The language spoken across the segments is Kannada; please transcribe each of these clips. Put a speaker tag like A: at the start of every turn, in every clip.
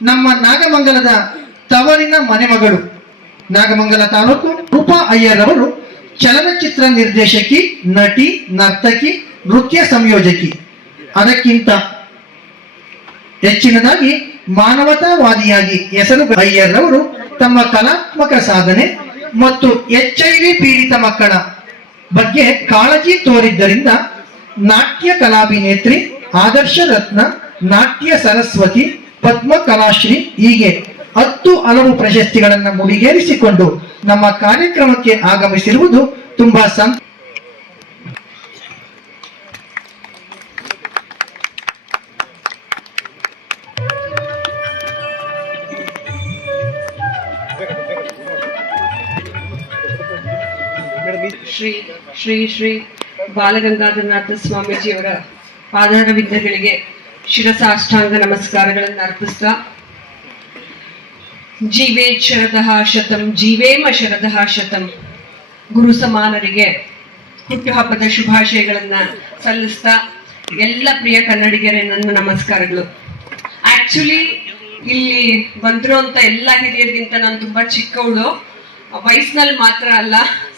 A: ನಮ್ಮ ನಾಗಮಂಗಲದ ತವರಿನ ಮನೆಮಗಳು. ನಾಗಮಂಗಲ ತಾಲೂಕು ರೂಪಾ ಅಯ್ಯರ್ ಅವರು ಚಲನಚಿತ್ರ ನಿರ್ದೇಶಕಿ, ನಟಿ, ನರ್ತಕಿ, ನೃತ್ಯ ಸಂಯೋಜಕಿ. ಅದಕ್ಕಿಂತ ಹೆಚ್ಚಿನದಾಗಿ ಮಾನವತಾವಾದಿಯಾಗಿ ಹೆಸರು ಅಯ್ಯರ್ ಅವರು ತಮ್ಮ ಕಲಾತ್ಮಕ ಸಾಧನೆ ಮತ್ತು ಎಚ್ ಐ ವಿ ಪೀಡಿತ ಮಕ್ಕಳ ಬಗ್ಗೆ ಕಾಳಜಿ ತೋರಿದ್ದರಿಂದ ನಾಟ್ಯ ಕಲಾಭಿನೇತ್ರಿ ಆದರ್ಶ ರತ್ನ, ನಾಟ್ಯ ಸರಸ್ವತಿ ಪದ್ಮ ಕಲಾಶ್ರೀ ಹೀಗೆ ಹತ್ತು ಹಲವು ಪ್ರಶಸ್ತಿಗಳನ್ನ ಮುಡಿಗೇರಿಸಿಕೊಂಡು ನಮ್ಮ ಕಾರ್ಯಕ್ರಮಕ್ಕೆ ಆಗಮಿಸಿರುವುದು ತುಂಬಾ ಸಂತ
B: ಶ್ರೀ ಶ್ರೀ ಶ್ರೀ ಬಾಲಗಂಗಾಧರನಾಥ ಸ್ವಾಮೀಜಿಯವರ ಪಾದಾರ ಶಿರಸಾಷ್ಟಾಂಗ ನಮಸ್ಕಾರಗಳನ್ನು ಅರ್ಪಿಸ್ತಾ, ಜೀವೇ ಶರದಃ ಶತಂ ಜೀವೇಮ ಶರದಃ ಶತಂ. ಗುರು ಸಮಾನರಿಗೆ ಹುಟ್ಟುಹಬ್ಬದ ಶುಭಾಶಯಗಳನ್ನ ಸಲ್ಲಿಸ್ತಾ, ಎಲ್ಲ ಪ್ರಿಯ ಕನ್ನಡಿಗರೇ ನನ್ನ ನಮಸ್ಕಾರಗಳು. ಆಕ್ಚುಲಿ ಇಲ್ಲಿ ಬಂದಿರೋ ಅಂತ ಎಲ್ಲ ಹಿರಿಯರಿಗಿಂತ ನಾನು ತುಂಬಾ ಚಿಕ್ಕವಳು. ವಯಸ್ಸಿನಲ್ಲಿ ಮಾತ್ರ ಅಲ್ಲ,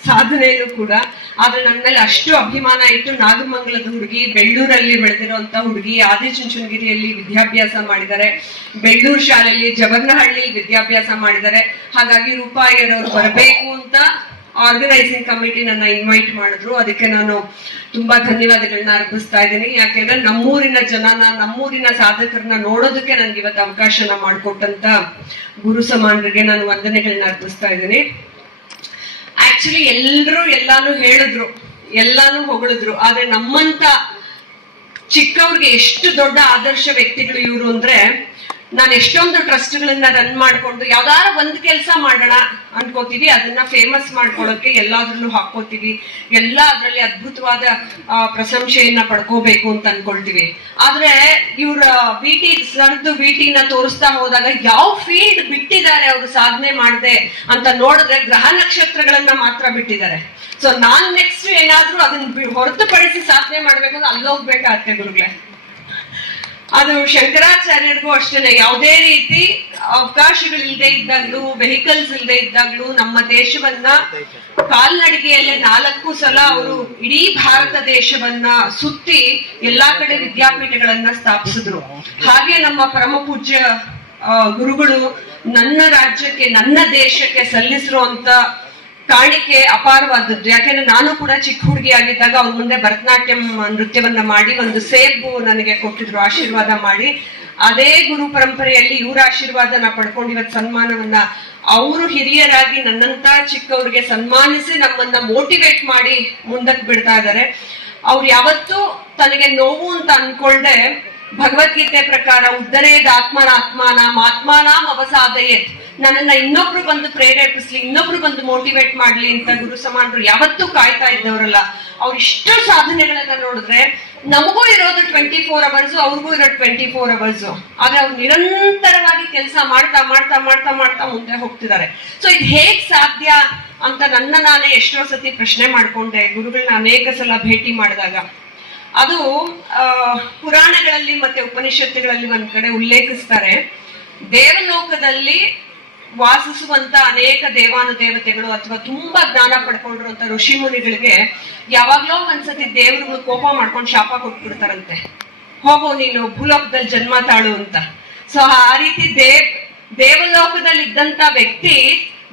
B: ಸಾಧನೆಯಲ್ಲೂ ಕೂಡ. ಆದ್ರೆ ನನ್ನ ಮೇಲೆ ಅಷ್ಟು ಅಭಿಮಾನ ಇತ್ತು ನಾಗಮಂಗಲದ ಹುಡುಗಿ, ಬೆಳ್ಳೂರಲ್ಲಿ ಬೆಳೆದಿರುವಂತ ಹುಡುಗಿ ಆದಿಚುಂಚನಗಿರಿಯಲ್ಲಿ ವಿದ್ಯಾಭ್ಯಾಸ ಮಾಡಿದ್ದಾರೆ. ಬೆಳ್ಳೂರು ಶಾಲೆಯಲ್ಲಿ ಜವರ್ನಹಳ್ಳಿ ವಿದ್ಯಾಭ್ಯಾಸ ಮಾಡಿದ್ದಾರೆ. ಹಾಗಾಗಿ ರೂಪಾಯಿಯರವರು ಬರಬೇಕು ಅಂತ ಆರ್ಗನೈಸಿಂಗ್ ಕಮಿಟಿ ನನ್ನ ಇನ್ವೈಟ್ ಮಾಡಿದ್ರು. ಅದಕ್ಕೆ ನಾನು ತುಂಬಾ ಧನ್ಯವಾದಗಳನ್ನ ಅರ್ಪಿಸ್ತಾ ಇದ್ದೀನಿ. ಯಾಕೆಂದ್ರೆ ನಮ್ಮೂರಿನ ಜನನ, ನಮ್ಮೂರಿನ ಸಾಧಕರನ್ನ ನೋಡೋದಕ್ಕೆ ನನ್ಗೆ ಇವತ್ತು ಅವಕಾಶನ ಮಾಡಿಕೊಟ್ಟಂತ ಗುರು ಸಮಾನರಿಗೆ ನಾನು ವಂದನೆಗಳನ್ನ ಅರ್ಪಿಸ್ತಾ ಇದ್ದೀನಿ. ಆಕ್ಚುಲಿ ಎಲ್ಲರೂ ಎಲ್ಲಾನು ಹೇಳಿದ್ರು, ಎಲ್ಲಾನು ಹೊಗಳಿದ್ರು. ಆದ್ರೆ ನಮ್ಮಂತ ಚಿಕ್ಕವ್ರಿಗೆ ಎಷ್ಟು ದೊಡ್ಡ ಆದರ್ಶ ವ್ಯಕ್ತಿಗಳು ಇವರು ಅಂದ್ರೆ ನಾನು ಎಷ್ಟೊಂದು ಟ್ರಸ್ಟ್ಗಳನ್ನ ರನ್ ಮಾಡ್ಕೊಂಡು ಯಾವ್ದಾರ ಒಂದ್ ಕೆಲಸ ಮಾಡೋಣ ಅನ್ಕೋತೀವಿ, ಅದನ್ನ ಫೇಮಸ್ ಮಾಡ್ಕೊಳ್ಳೋಕೆ ಎಲ್ಲಾದ್ರಲ್ಲೂ ಹಾಕೋತೀವಿ ಎಲ್ಲ ಅದ್ರಲ್ಲಿ ಅದ್ಭುತವಾದ ಪ್ರಶಂಸೆಯನ್ನ ಪಡ್ಕೋಬೇಕು ಅಂತ ಅನ್ಕೊಳ್ತೀವಿ. ಆದ್ರೆ ಇವ್ರ ವಿಟಿ ಸರ್ದು ವಿಟಿನ ತೋರಿಸ್ತಾ ಹೋದಾಗ ಯಾವ ಫೀಲ್ಡ್ ಬಿಟ್ಟಿದ್ದಾರೆ ಅವರು ಸಾಧನೆ ಮಾಡದೆ ಅಂತ ನೋಡಿದ್ರೆ ಗ್ರಹ ನಕ್ಷತ್ರಗಳನ್ನ ಮಾತ್ರ ಬಿಟ್ಟಿದ್ದಾರೆ. ಸೊ ನಾನ್ ನೆಕ್ಸ್ಟ್ ಏನಾದ್ರೂ ಅದನ್ನ ಹೊರತುಪಡಿಸಿ ಸಾಧನೆ ಮಾಡ್ಬೇಕಂದ್ರೆ ಅಲ್ಲೋಗ್ಬೇಕಾಗತ್ತೆ ಗುರುಗಳೇ. ಅದು ಶಂಕರಾಚಾರ್ಯರಿಗೂ ಅಷ್ಟೇ, ಯಾವುದೇ ರೀತಿ ಅವಕಾಶಗಳಿಲ್ಲದೆ ಇದ್ದಾಗ್ಲೂ ವೆಹಿಕಲ್ಸ್ ಇಲ್ಲದೆ ಇದ್ದಾಗ್ಲೂ ನಮ್ಮ ದೇಶವನ್ನ ಕಾಲ್ನಡಿಗೆಯಲ್ಲಿ ನಾಲ್ಕು ಸಲ ಅವರು ಇಡೀ ಭಾರತ ದೇಶವನ್ನ ಸುತ್ತಿ ಎಲ್ಲಾ ಕಡೆ ವಿದ್ಯಾಪೀಠಗಳನ್ನ ಸ್ಥಾಪಿಸಿದ್ರು. ಹಾಗೆ ನಮ್ಮ ಪರಮ ಪೂಜ್ಯ ಗುರುಗಳು ನನ್ನ ರಾಜ್ಯಕ್ಕೆ, ನನ್ನ ದೇಶಕ್ಕೆ ಸಲ್ಲಿಸಿರುವಂತ ಕಾಣಿಕೆ ಅಪಾರವಾದದ್ದು. ಯಾಕೆಂದ್ರೆ ನಾನು ಕೂಡ ಚಿಕ್ಕ ಹುಡುಗಿ ಆಗಿದ್ದಾಗ ಅವ್ರ ಮುಂದೆ ಭರತನಾಟ್ಯಂ ನೃತ್ಯವನ್ನ ಮಾಡಿ ಒಂದು ಸೇಬು ನನಗೆ ಕೊಟ್ಟಿದ್ರು, ಆಶೀರ್ವಾದ ಮಾಡಿ. ಅದೇ ಗುರು ಪರಂಪರೆಯಲ್ಲಿ ಇವರ ಆಶೀರ್ವಾದನ ಪಡ್ಕೊಂಡು ಇವತ್ತು ಸನ್ಮಾನವನ್ನ ಅವರು ಹಿರಿಯರಾಗಿ ನನ್ನಂತ ಚಿಕ್ಕವ್ರಿಗೆ ಸನ್ಮಾನಿಸಿ ನಮ್ಮನ್ನ ಮೋಟಿವೇಟ್ ಮಾಡಿ ಮುಂದಕ್ಕೆ ಬಿಡ್ತಾ ಇದ್ದಾರೆ. ಅವ್ರು ಯಾವತ್ತೂ ತನಗೆ ನೋವು ಅಂತ ಅನ್ಕೊಳ್ದೆ ಭಗವದ್ಗೀತೆ ಪ್ರಕಾರ ಉದ್ದರೇದ ಆತ್ಮನ ಆತ್ಮಾನ ಆತ್ಮಾನಾಂ ಅವಸಾದಯೇತ್. ನನ್ನನ್ನ ಇನ್ನೊಬ್ರು ಬಂದು ಪ್ರೇರೇಪಿಸ್ಲಿ ಇನ್ನೊಬ್ರು ಬಂದು ಮೋಟಿವೇಟ್ ಮಾಡ್ಲಿ ಅಂತ ಗುರು ಸಮಾನರು ಯಾವತ್ತೂ ಕಾಯ್ತಾ ಇದ್ದವರಲ್ಲ. ಅವ್ರು ಇಷ್ಟು ಸಾಧನೆಗಳನ್ನ ನೋಡಿದ್ರೆ ನಮಗೂ ಇರೋದು ಟ್ವೆಂಟಿ ಫೋರ್ ಅವರ್ಸ್ ಅವ್ರಿಗೂ ಇರೋದು ಟ್ವೆಂಟಿ ಫೋರ್ ಅವರ್ಸ್ ಆದ್ರೆ ಅವ್ರು ನಿರಂತರವಾಗಿ ಕೆಲಸ ಮಾಡ್ತಾ ಮಾಡ್ತಾ ಮಾಡ್ತಾ ಮಾಡ್ತಾ ಮುಂದೆ ಹೋಗ್ತಿದ್ದಾರೆ. ಸೊ ಇದು ಹೇಗ್ ಸಾಧ್ಯ ಅಂತ ನನ್ನ ನಾನೇ ಎಷ್ಟೋ ಸತಿ ಪ್ರಶ್ನೆ ಮಾಡ್ಕೊಂಡೆ ಗುರುಗಳನ್ನ ಅನೇಕ ಸಲ ಭೇಟಿ ಮಾಡಿದಾಗ. ಅದು ಪುರಾಣಗಳಲ್ಲಿ ಮತ್ತೆ ಉಪನಿಷತ್ತುಗಳಲ್ಲಿ ಒಂದ್ ಕಡೆ ಉಲ್ಲೇಖಿಸ್ತಾರೆ, ದೇವಲೋಕದಲ್ಲಿ ವಾಸಿಸುವಂತ ಅನೇಕ ದೇವಾನುದೇವತೆಗಳು ಅಥವಾ ತುಂಬಾ ಜ್ಞಾನ ಪಡ್ಕೊಂಡಿರುವಂತ ಋಷಿ ಮುನಿಗಳಿಗೆ ಯಾವಾಗ್ಲೋ ಒಂದ್ಸತಿ ದೇವ್ರುಗಳು ಕೋಪ ಮಾಡ್ಕೊಂಡು ಶಾಪ ಕೊಟ್ಬಿಡ್ತಾರಂತೆ. ಹೋಗು, ನೀನು ಭೂಲೋಕದಲ್ಲಿ ಜನ್ಮ ತಾಳು ಅಂತ. ಸೊ ಆ ರೀತಿ ದೇವ್ ದೇವಲೋಕದಲ್ಲಿ ಇದ್ದಂತ ವ್ಯಕ್ತಿ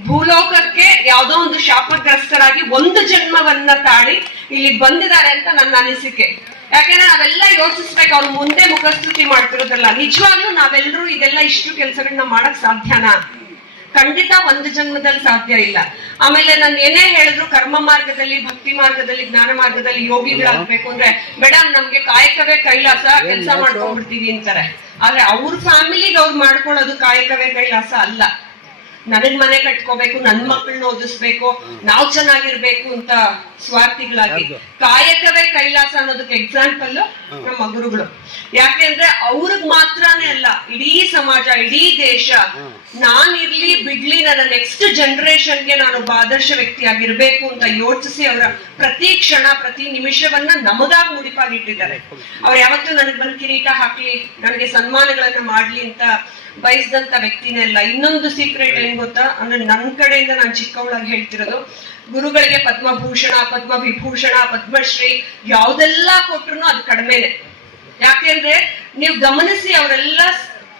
B: ಭೂಲೋಕಕ್ಕೆ ಯಾವ್ದೋ ಒಂದು ಶಾಪಗ್ರಸ್ತರಾಗಿ ಒಂದು ಜನ್ಮವನ್ನ ತಾಳಿ ಇಲ್ಲಿ ಬಂದಿದ್ದಾರೆ ಅಂತ ನನ್ನ ಅನಿಸಿಕೆ. ಯಾಕೆಂದ್ರೆ ನಾವೆಲ್ಲ ಯೋಚಿಸ್ಬೇಕು, ಅವ್ರು ಮುಂದೆ ಮುಖಸ್ತುತಿ ಮಾಡ್ತಿರೋದಲ್ಲ. ನಿಜವಾಗ್ಲೂ ನಾವೆಲ್ಲರೂ ಇದೆಲ್ಲ ಇಷ್ಟು ಕೆಲಸಗಳನ್ನ ಮಾಡಕ್ ಸಾಧ್ಯನಾ? ಖಂಡಿತ ಒಂದು ಜನ್ಮದಲ್ಲಿ ಸಾಧ್ಯ ಇಲ್ಲ. ಆಮೇಲೆ ನಾನು ಏನೇ ಹೇಳಿದ್ರು ಕರ್ಮ ಮಾರ್ಗದಲ್ಲಿ ಭಕ್ತಿ ಮಾರ್ಗದಲ್ಲಿ ಜ್ಞಾನ ಮಾರ್ಗದಲ್ಲಿ ಯೋಗಿಗಳಾಗ್ಬೇಕು ಅಂದ್ರೆ ಮೇಡಮ್ ನಮ್ಗೆ ಕಾಯಕವೇ ಕೈಲಾಸ ಕೆಲಸ ಮಾಡ್ಕೊಂಡ್ಬಿಡ್ತೀವಿ ಅಂತಾರೆ. ಆದ್ರೆ ಅವ್ರ ಫ್ಯಾಮಿಲಿಗೆ ಅವ್ರು ಮಾಡ್ಕೊಳ್ಳೋದು ಕಾಯಕವೇ ಕೈಲಾಸ ಅಲ್ಲ. ನನಗ್ ಮನೆ ಕಟ್ಕೋಬೇಕು ನನ್ ಮಕ್ಕಳನ್ನ ಓದಿಸ್ಬೇಕು ನಾವ್ ಚೆನ್ನಾಗಿರ್ಬೇಕು ಅಂತ ಸ್ವಾರ್ಥಿಗಳಾಗಿ. ಕಾಯಕವೇ ಕೈಲಾಸ ಅನ್ನೋದಕ್ಕೆ ಎಕ್ಸಾಂಪಲ್ ನಮ್ಮ ಗುರುಗಳು. ಯಾಕೆಂದ್ರೆ ಅವ್ರಿಗೆ ಮಾತ್ರನೇ ಅಲ್ಲ ಇಡೀ ಸಮಾಜ ಇಡೀ ದೇಶ ನಾನಿರ್ಲಿ ಬಿಡ್ಲಿ, ನನ್ನ ನೆಕ್ಸ್ಟ್ ಜನರೇಷನ್ಗೆ ನಾನೊಬ್ಬ ಆದರ್ಶ ವ್ಯಕ್ತಿ ಆಗಿರ್ಬೇಕು ಅಂತ ಯೋಚಿಸಿ ಅವರ ಪ್ರತಿ ಕ್ಷಣ, ಪ್ರತಿ ನಿಮಿಷವನ್ನ ನಮಗಾಗಿ ಮುಡಿಪಾಗಿಟ್ಟಿದ್ದಾರೆ ಅವ್ರು ಯಾವತ್ತೂ ನನಗೆ ಬಂದ್ ಕಿರೀಟ ಹಾಕ್ಲಿ, ನನಗೆ ಸನ್ಮಾನಗಳನ್ನ ಮಾಡ್ಲಿ ಅಂತ ಬಯಸಿದಂತ ವ್ಯಕ್ತಿನೇ ಅಲ್ಲ. ಇನ್ನೊಂದು ಸೀಕ್ರೆಟ್ ಏನ್ ಗೊತ್ತಾ? ಅಂದ್ರೆ ನನ್ ಕಡೆಯಿಂದ ನಾನು ಚಿಕ್ಕವಳಾಗಿ ಹೇಳ್ತಿರೋದು, ಗುರುಗಳಿಗೆ ಪದ್ಮಭೂಷಣ ಪದ್ಮ ವಿಭೂಷಣ ಪದ್ಮಶ್ರೀ ಯಾವ್ದೆಲ್ಲಾ ಕೊಟ್ರು ಅದು ಕಡಿಮೆನೆ. ಯಾಕೆಂದ್ರೆ ನೀವು ಗಮನಿಸಿ ಅವರೆಲ್ಲ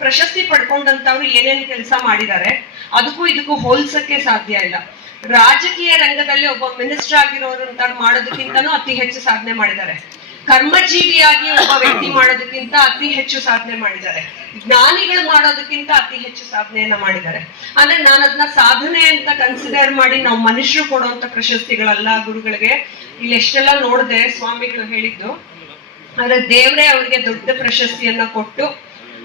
B: ಪ್ರಶಸ್ತಿ ಪಡ್ಕೊಂಡಂತವ್ರು ಏನೇನ್ ಕೆಲಸ ಮಾಡಿದ್ದಾರೆ ಅದಕ್ಕೂ ಇದಕ್ಕೂ ಹೋಲ್ಸಕ್ಕೆ ಸಾಧ್ಯ ಇಲ್ಲ. ರಾಜಕೀಯ ರಂಗದಲ್ಲಿ ಒಬ್ಬ ಮಿನಿಸ್ಟರ್ ಆಗಿರೋರು ಅಂತ ಮಾಡೋದಕ್ಕಿಂತನೂ ಅತಿ ಹೆಚ್ಚು ಸಾಧನೆ ಮಾಡಿದ್ದಾರೆ. ಕರ್ಮಜೀವಿಯಾಗಿ ಒಬ್ಬ ವ್ಯಕ್ತಿ ಮಾಡೋದಕ್ಕಿಂತ ಅತಿ ಹೆಚ್ಚು ಸಾಧನೆ ಮಾಡಿದ್ದಾರೆ. ಜ್ಞಾನಿಗಳು ಮಾಡೋದಕ್ಕಿಂತ ಅತಿ ಹೆಚ್ಚು ಸಾಧನೆಯನ್ನ ಮಾಡಿದ್ದಾರೆ. ಅಂದ್ರೆ ನಾನು ಅದನ್ನ ಸಾಧನೆ ಅಂತ ಕನ್ಸಿಡರ್ ಮಾಡಿ ನಾವು ಮನುಷ್ಯರು ಕೊಡುವಂತ ಪ್ರಶಸ್ತಿಗಳಲ್ಲ ಗುರುಗಳಿಗೆ, ಇಲ್ಲಿ ಎಷ್ಟೆಲ್ಲ ನೋಡಿದೆ ಸ್ವಾಮಿಗಳು ಹೇಳಿದ್ದು. ಆದ್ರೆ ದೇವರೇ ಅವರಿಗೆ ದೊಡ್ಡ ಪ್ರಶಸ್ತಿಯನ್ನ ಕೊಟ್ಟು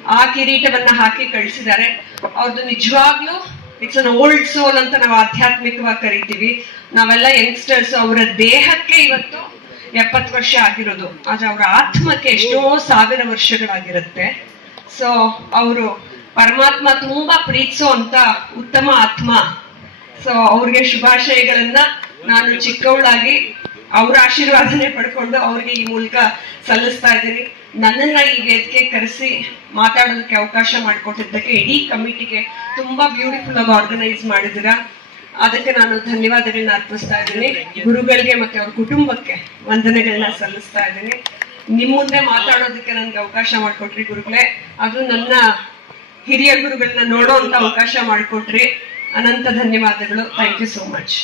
B: ಆ ಕಿರೀಟವನ್ನ ಹಾಕಿ ಕಳಿಸಿದ್ದಾರೆ. ಅವ್ರದ್ದು ನಿಜವಾಗ್ಲೂ ಇಟ್ಸ್ ಅನ್ ಓಲ್ಡ್ ಸೋಲ್ ಅಂತ ನಾವು ಆಧ್ಯಾತ್ಮಿಕವಾಗಿ ಕರಿತೀವಿ. ನಾವೆಲ್ಲ ಯಂಗ್ಸ್ಟರ್ಸ್ ಅವರ ದೇಹಕ್ಕೆ ಇವತ್ತು ಎಪ್ಪತ್ತು ವರ್ಷ ಆಗಿರೋದು. ಆದ್ರೆ ಅವರ ಆತ್ಮಕ್ಕೆ ಎಷ್ಟೋ ಸಾವಿರ ವರ್ಷಗಳಾಗಿರುತ್ತೆ. ಸೊ ಅವರು ಪರಮಾತ್ಮ ತುಂಬಾ ಪ್ರೀತಿಸೋ ಅಂತ ಉತ್ತಮ ಆತ್ಮ. ಸೊ ಅವ್ರಿಗೆ ಶುಭಾಶಯಗಳನ್ನ ನಾನು ಚಿಕ್ಕವಳಾಗಿ ಅವ್ರ ಆಶೀರ್ವಾದನೆ ಪಡ್ಕೊಂಡು ಅವ್ರಿಗೆ ಈ ಮೂಲಕ ಸಲ್ಲಿಸ್ತಾ ಇದ್ದೀನಿ. ನನ್ನನ್ನ ಈ ವೇದಿಕೆ ಕರೆಸಿ ಮಾತಾಡೋದಕ್ಕೆ ಅವಕಾಶ ಮಾಡಿಕೊಟ್ಟಿದ್ದಕ್ಕೆ ಇಡೀ ಕಮಿಟಿಗೆ ತುಂಬಾ ಬ್ಯೂಟಿಫುಲ್ ಆಗಿ ಆರ್ಗನೈಸ್ ಮಾಡಿದ್ದೀರಾ? ಅದಕ್ಕೆ ನಾನು ಧನ್ಯವಾದಗಳನ್ನ ಅರ್ಪಿಸ್ತಾ ಇದ್ದೀನಿ. ಗುರುಗಳಿಗೆ ಮತ್ತೆ ಅವ್ರ ಕುಟುಂಬಕ್ಕೆ ವಂದನೆಗಳನ್ನ ಸಲ್ಲಿಸ್ತಾ ಇದ್ದೀನಿ. ನಿಮ್ ಮುಂದೆ ಮಾತಾಡೋದಕ್ಕೆ ನನ್ಗೆ ಅವಕಾಶ ಮಾಡಿಕೊಟ್ರಿ ಗುರುಗಳೇ. ಅದು ನನ್ನ ಹಿರಿಯ ಗುರುಗಳನ್ನ ನೋಡೋ ಅಂತ ಅವಕಾಶ ಮಾಡಿಕೊಟ್ರಿ. ಅನಂತ ಧನ್ಯವಾದಗಳು. Thank you so much